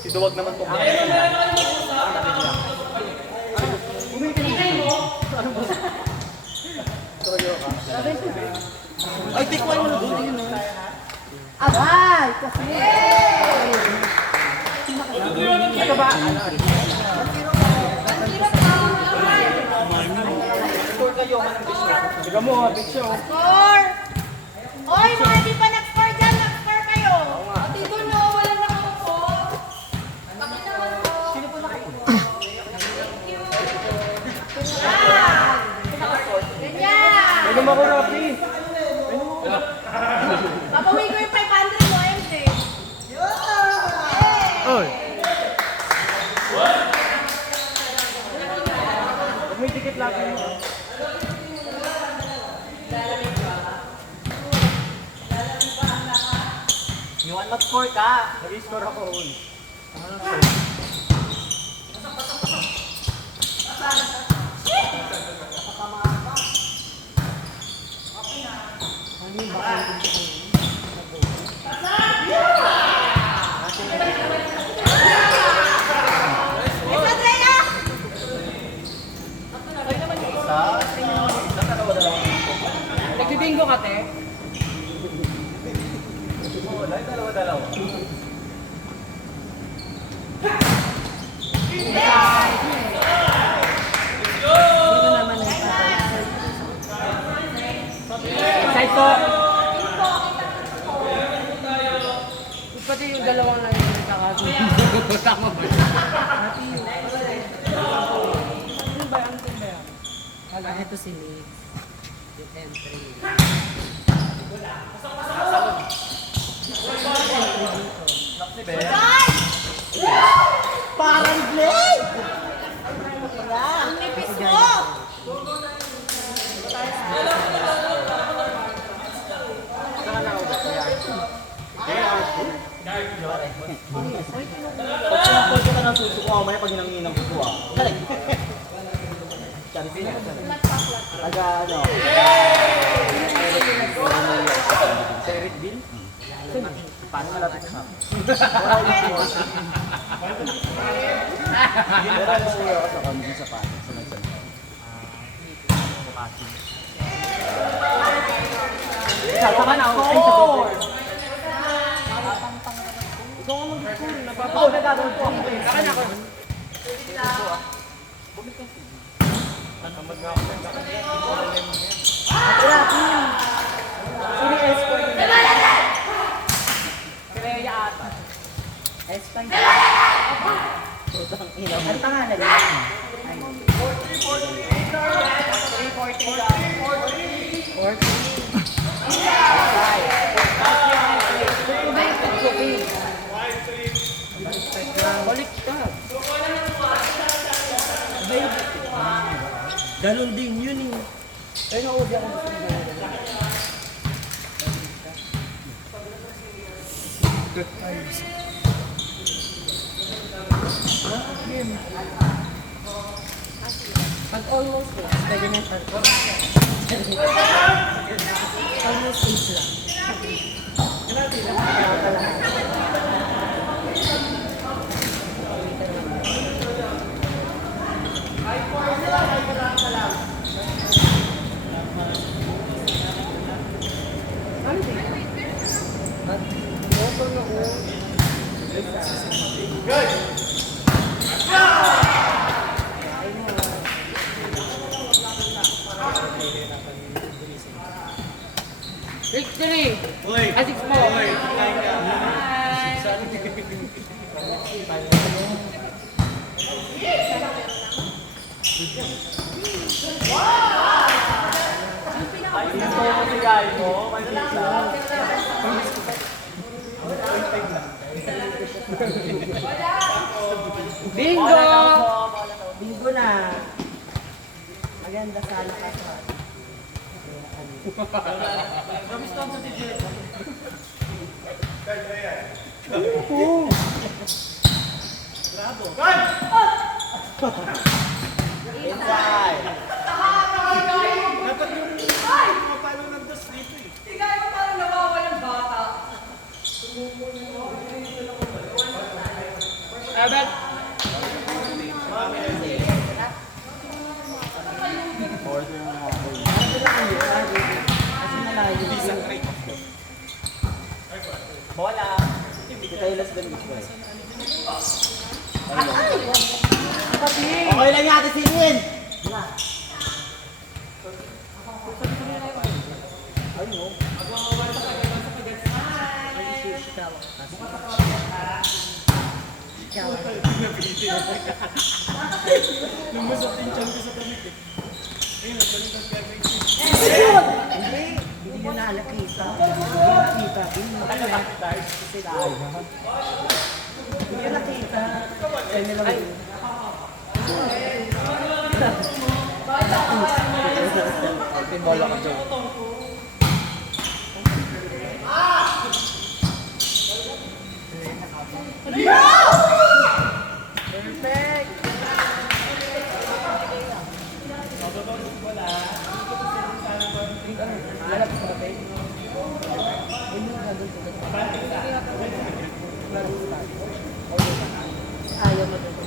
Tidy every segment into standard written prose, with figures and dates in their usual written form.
Si Duwag naman po. Ay, tikwan mo na doon. Abay! Kasi... Ito ba? Score kayo. Tiga mo, big show. Score! Oy, mga di pa nag-score dyan, nag-score kayo! Dito no, wala na ako po. Bakit naman po? Sino po nakapunta? Thank you! Ganyan! May naman ko, Rafi. Papawin ko yung 500 mo, MJ. Oy. Huwag may ticket lang mo. Iwan mag-score ka. Nag-score ako. Nagbibingo ka, te? Oo, dalawa-dalawa. Side po. Pati yung dalawang lang yung nakakasunod. Tama ba? Pati yung... Ano ba? Ano ba yan? Ito si Nick. Yung entry. Parang blade! Ang nipis mo! Pag ka ng suso ko, mamaya pag hinanginang ko ah. Galing. Charity na. Taga ano? Serit Bill? Paano malapit sa akin? Pero ano siya ako sa kami sa paano? Sa nagsalita. Sa ka na ako. Ikaw nga mag-score. Oo, nagagawin ko. Saka na ako. Tamad nga ako. Sino yung S-score nyo? Kireya ata. S-score nyo? Ano pangalan nyo? 40. Baliktad. Ganon din yun eh. Kaya na-odi ako gusto nyo. Pag almost eh, pwede na pag almost age lang. Victory! Asik mo! Bingo! Bingo na! Maganda sana ka sa... Promise ko sa DJ. Bravo. Inside. Dapat yung mapalo ng dos dito eh. Tigay mo parang nawawal ang bata. Seven. Bola. Detailers din gusto eh. Okay lang natin si Lin. Lumusot din dyan ko sa tamig eh. Hindi nyo nakakita. Hindi nyo nakita. Hindi nyo nakita. Hindi nyo nakita. Pinbola ko dyan. Perfect! Ayaw mo dito.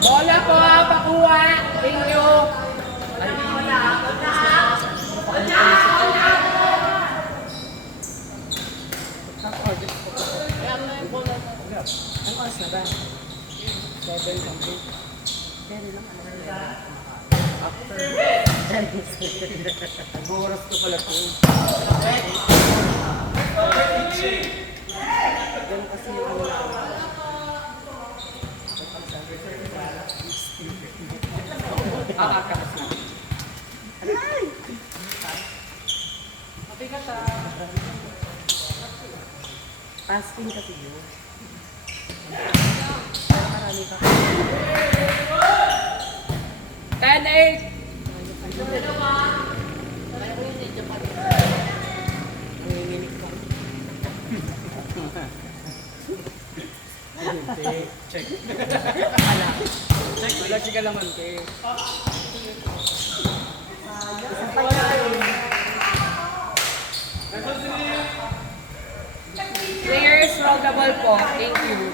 Bola po, pakuha. Thank you. Ang oras na ba? 7 something. Pero lang, after. Nag-oras ko pala po. Ganun kasi yung Fasting kasi yun. Marami pa. 10-8. Nanginginig ko. Check. Check. Wala siya laman kay. Players, roll the ball po. Thank you.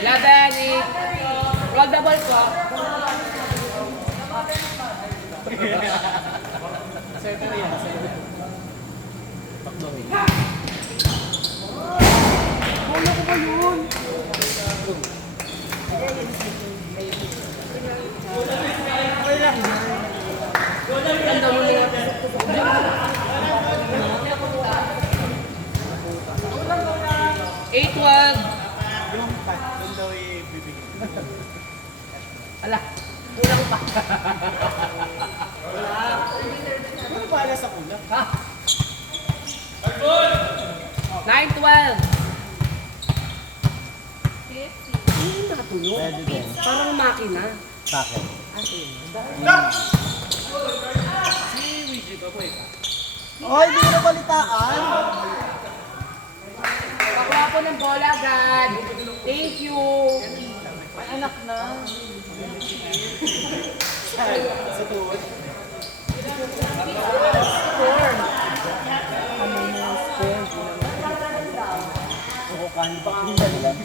11, 8. Roll the ball po. Bola ko ba yun? Ganda mo nila. 8-1. Yung daw i-bibig. Ala, kulang pa. Ano pala sa kulang? Ha? 9-12. Hindi nakatulog. Pwede din. Parang makina. Sa akin. Si Luigi ba po ikaw? Oh, hindi na balitaan. Pakuha po ng bola agad. Thank you. May anak na. Sa tuwod. Score. Ano na score? Ako kanin pa kung dalag.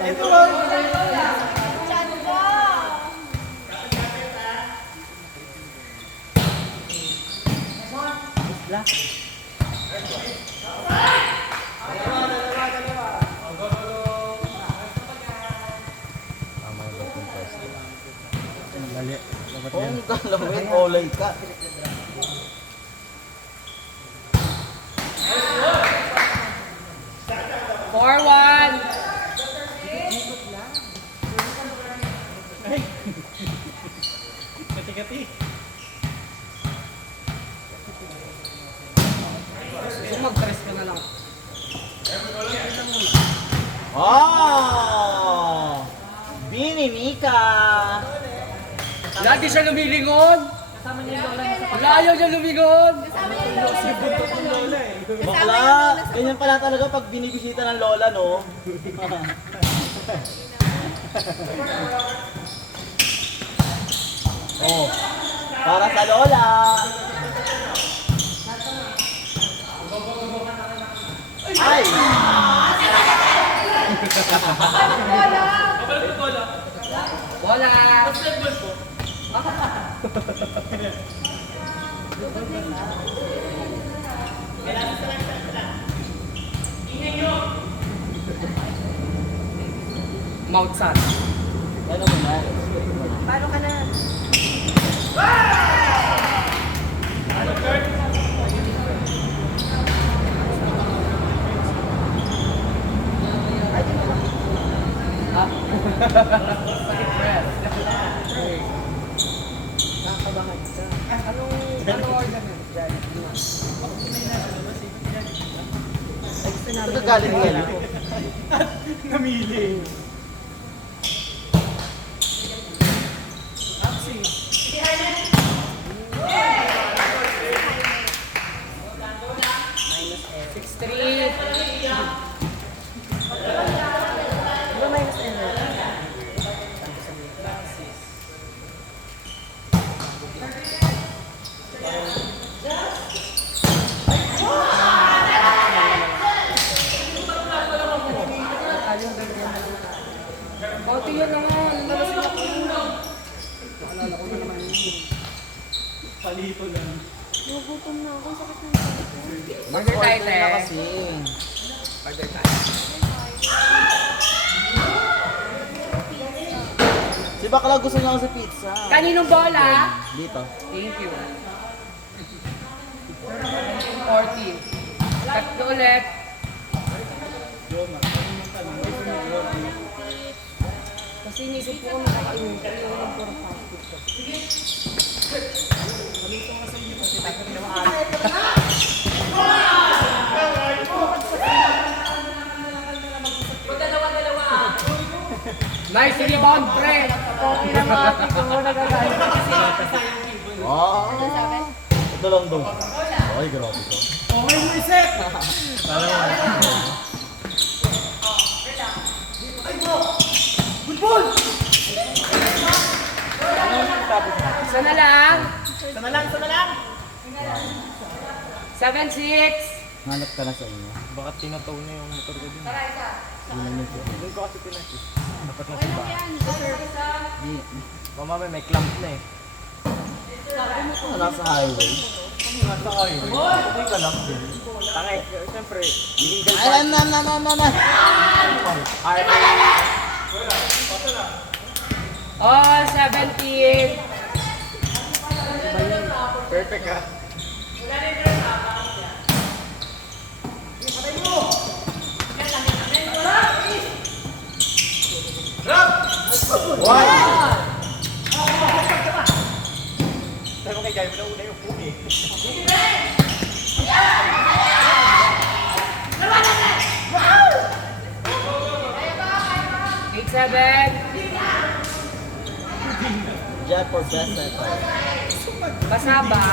Ito ba? Isla. Dali. Kung kalawin, olay ka. Forward. Kati-kati. Kung mag-press ka na lang. Oh! Bininika! Lagi siya lumilingon. Layo siya lumingon. Bakla! Ganyan pala talaga pag binibisita ng lola, no? Oh, para sa lola. Ay! Bola! Mount San. Ano mo na? Paano ka na? Nakakabahan ka. Anong order mo dyan? Extra namin. Nagagalit ka na. Namili. Minus 6-3. Diba minus N? Konti yun naman. Nalasin ako. Naalala ko na naman yun. Palito lang. Nagutom na ako. Sakit ng sakit ko. Burger tayo, te. na kasi. Burger tayo. Si Bakla gusto niya kasi pizza. Kaninong bola? Dito. Thank you. 40. Tatlo ulit. Kasi inisip ko kung nakakainin ko yung puro fast food ko. Nice rebound, pre! Okay na mga tigong mo nagagalit. Wow. Ano sabi? Ito lang daw. Ay, grabe to. Okay mo iset! Isa na lang. Sana lang. 7-6. Hanap ka na sa inyo. Bakit tinataw na yung motor ko din? Hindi naman siya. Doon ko kasi pinag dapat na Okay sa lang bahay. yan. Deserve. Mamaya may clamp na eh. Ano nasa highway? Nasa highway. Hindi ka lang din. Tangay, siyempre, illegal Ay, na. All 17. perfect ha. Wow! Sabi mo kay Guy, wala una yung puti. Eight, 7. Jeff for best sector. Basa ba?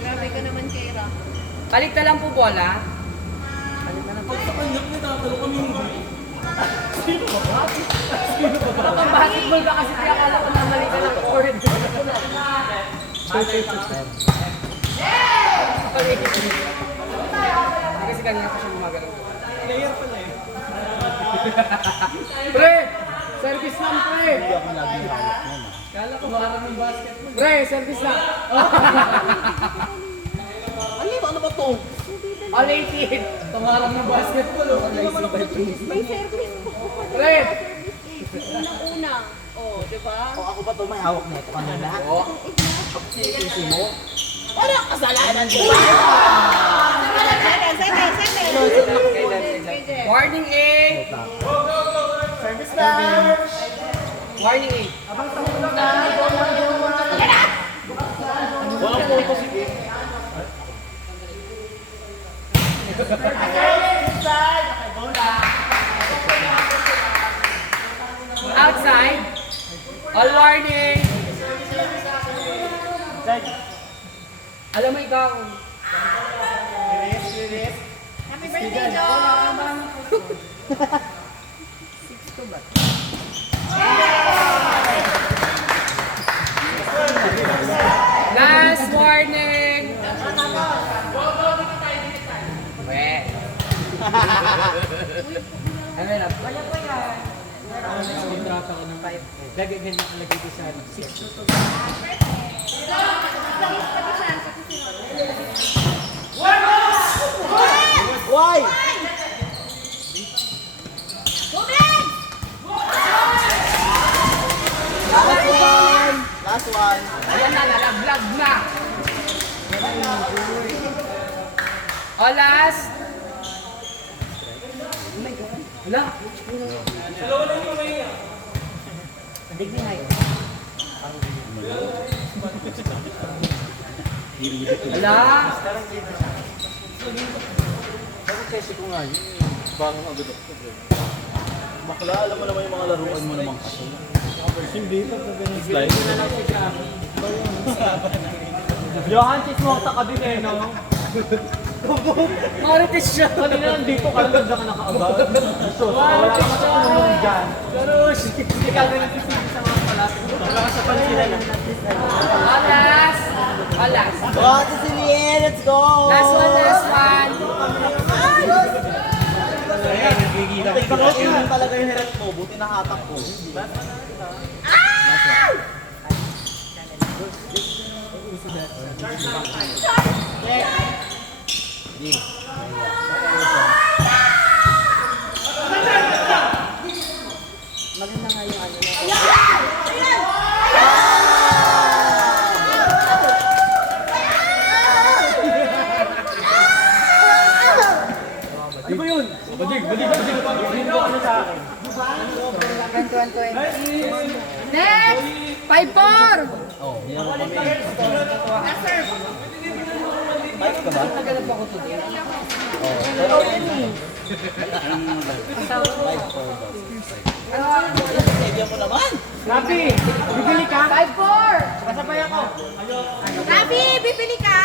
Grabe ka naman kay Ra. Balik na lang po bola. Kapag basketball ka kasi kaya akala ko namali ka ng court. Kasi kanina pa siya gumagalaw. Player pala eh. Pre! Service lang, pre! Hindi ako laging hawak nun. Kala ko marami ng basketball. Pre, service lang. Ano ba to? All 18. Tumarang ng basketball. May service po. Pre! Unang-una. Oh, di ba? O ako ba to may hawak na ito kanina? Oo. Sinisisi mo? Parang kasalanan ko. Warning 8. Service na! Warning 8. Walang photo si Kim. Outside. All warning. Alam mo ikaw. Happy birthday! Last warning! Weh. Ano na? Wala po yan. Kontrata ko ng 5. Ganyan lagi ko sa 6. Why? Last one. Ayan na, nalaglag na! O, last! Wala! Wala! Bakit kasi ko nga yun? Bangon agad ako. Bakla, alam mo naman yung mga laruan mo naman kasi. Hindi pa pa ganyan. Slide. Johan, chismota ka din eh, no? Marites siya! Kanina nandito ka lang ka nakaabag. So, wala ka matulungan dyan. Garush! Hindi ka ganun sisigi sa mga palapit. Wala ka sa pansila yan. Alas! Alas! Oh, si Silien, let's go! Last one, last one! Bakit yun talaga yung hirat mo? Buti nakatak ko. Maganda nga yung ano na. Ano ba yun? Badig. Hindi ano sa akin. 21-20. Next! 5-4! Oh, yan ako kami. Fight ka ba? Naghanap ako today. Sabihan mo naman! Rapi! Bibili ka? 5-4! Kasabay ako. Rabi, bibili ka?